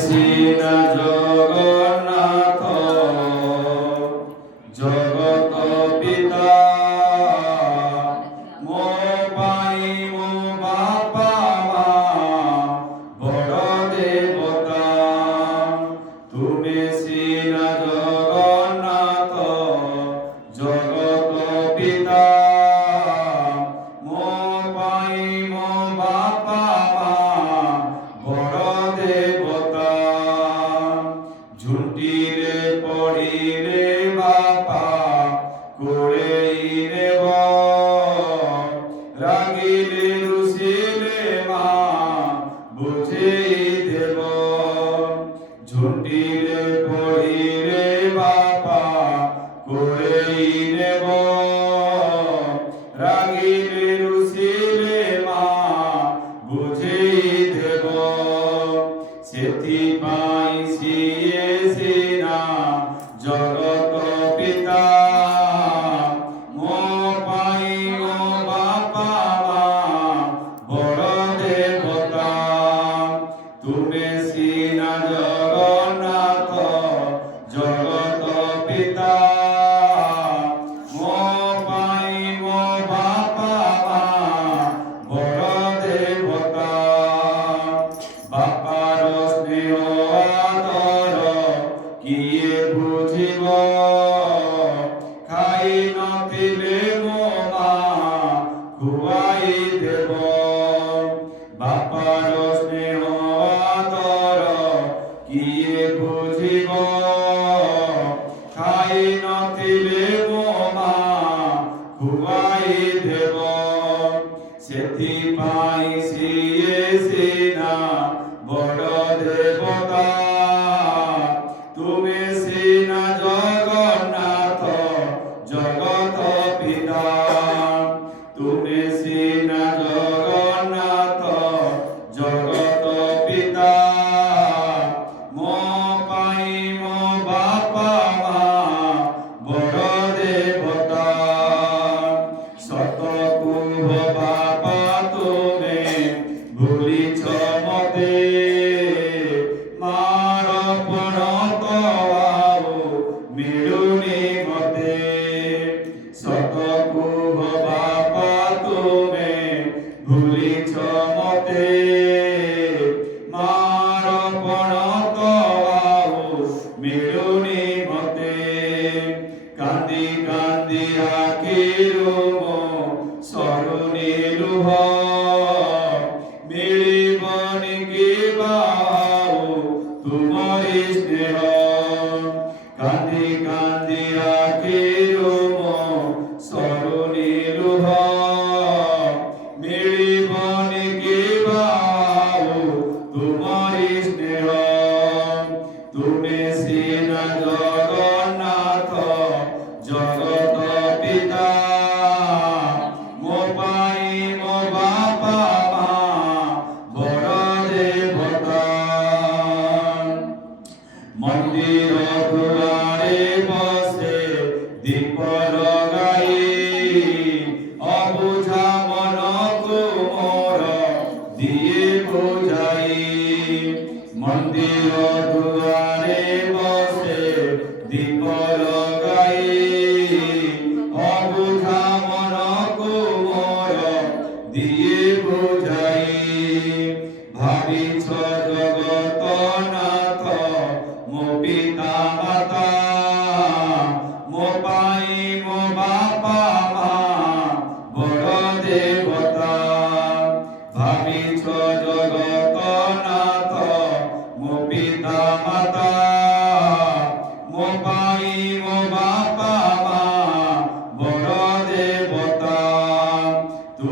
শ্রীনা জগন্নাথ জগত পিতা মো পাই মো বাপা মা বড় দেবতা তুমি শ্রীনা জগন্নাথ জগত পিতা মো পাই মো বাপা মা বড় দেবতা ঝুঁটিলে পড়িলে বাপা করে নেব রাগিলে রুষিলে মা বুঝেই দেব ঝুঁটিলে পড়িলে বাপা করে নেব রাগিলে রুষিলে মা বুঝেই দেব ସେଥିପାଇଁ ସିଏ ସିନା ଜଗତ ପିତା ମୋ ପାଇଁ ମୋ ବାପା ମା ବଡ଼ ଦେବତା ତୁମେ ସିନା ଜଗନ୍ନାଥ ଜଗତ ପିତା ମୋ ପାଇଁ ମୋ ବାପା ମା ବଡ଼ ଦେବତା ବାପାର ସ୍ନେହ ଆଦର କିଏ ବୁଝିବ ଖାଇ ନଥିଲେ ମୋ ମା ଖୁଆଇ ଦେବ ବାପାର ସ୍ନେହ ଆଦର କିଏ ବୁଝିବ ଖାଇ ନଥିଲେ ମୋ ମା ଖୁଆଇ ଦେବ ସେଥିପାଇଁ ସିଏ ସିନା বড় দেবতা তুমি সিনা জগন্নাথ জগত পিতা তুমি সিনা জগন্নাথ জগত পিতা মো পাই মো বাপা মা বড় দেবতা শতকুভ বাপা তুমি ভুলিছ মতে মিলুনি মতে শতকুভ বাপা তুমি ভুলিছ মতে মার পণত ଆଉ ମିଳୁନି ମତେ କାନ୍ଦି କାନ୍ଦି ଆଖିରୁ ମୋ ସରୁନି ଲୁହ ମିଳିବନି କିବା ଆଉ ତୁମରି ସ୍ନେହ কান্দি কান্দি আখিরো মো সরুনি লুহ মিলিবনি কিবা তুমরি স্নেহ তুমি সিনা জগন্নাথ জগত পিতা মো পাই মো বাপা মা বড় দেবতা মন্দির দুয়ারে বসে দীপ লগাই অবুঝা মনকু মোর দিয়ে বুঝাই মন্দির দুয়ারে বসে দীপ লগাই অবুঝা মনকু মোর দিয়ে বুঝাই ভাবিছ জগত নাথ ମୋ ପିତା ମାତା ମୋ ପାଇଁ ମୋ ବାପା ମା ବଡ଼ ଦେବତା ଭାବିଛ ଜଗତ ନାଥ ମୋ ପିତା ମାତା ମୋ ପାଇଁ